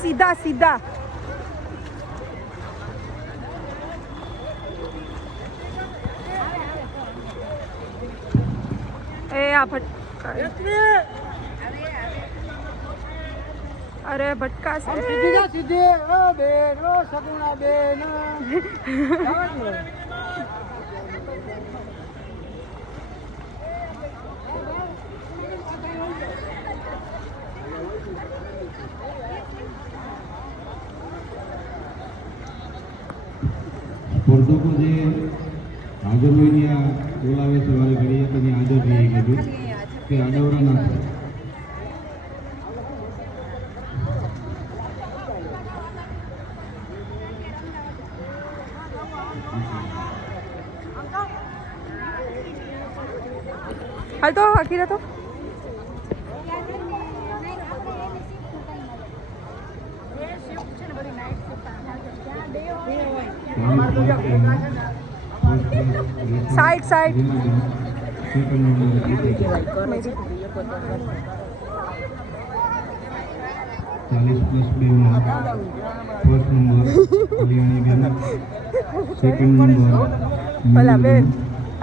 સીધા સીધા એ આ ભટકા અરે ભટકા સીધી સીધી ઓ બેન ઓ સગુણા બેન સ્પર્ધકો જે હાજર હોય બોલાવે છે વારે ઘડીએ તો હાજર રહી ગયું કે આડવરા ના થાય. હાલ તો આખી તો side side 40+2 first number Kalyani બેન, સેકન્ડ નંબર ભલા બેન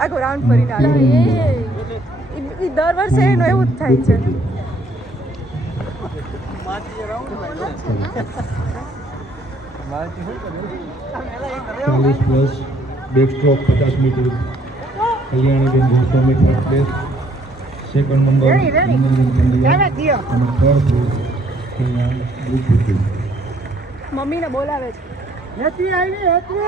આખો રાઉન્ડ ફરીને આવે એ દર વર્ષે એનું એવું જ થાય છે. 40+ બેક સ્ટ્રોક 50 મીટર કલ્યાણી બેન Goswami third place, second number અને થર્ડ પ્લેસ કલ્યાણ ગુજપતિ. મમ્મીને બોલાવે છે. હેતી આવી હેતી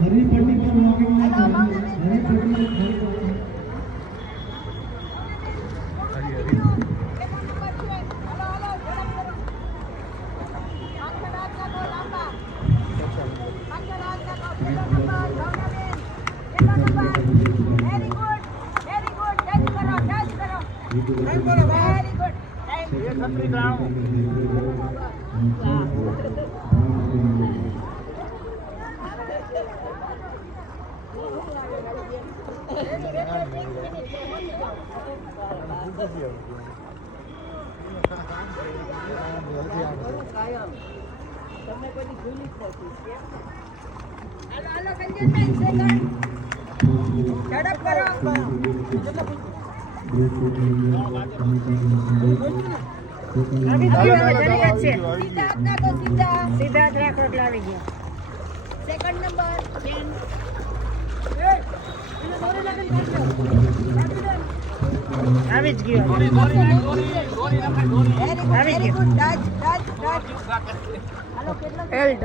હરી પટ્ટી પર વોકિંગ ના હરી પટ્ટી આવી જ ગયો એલ્ડ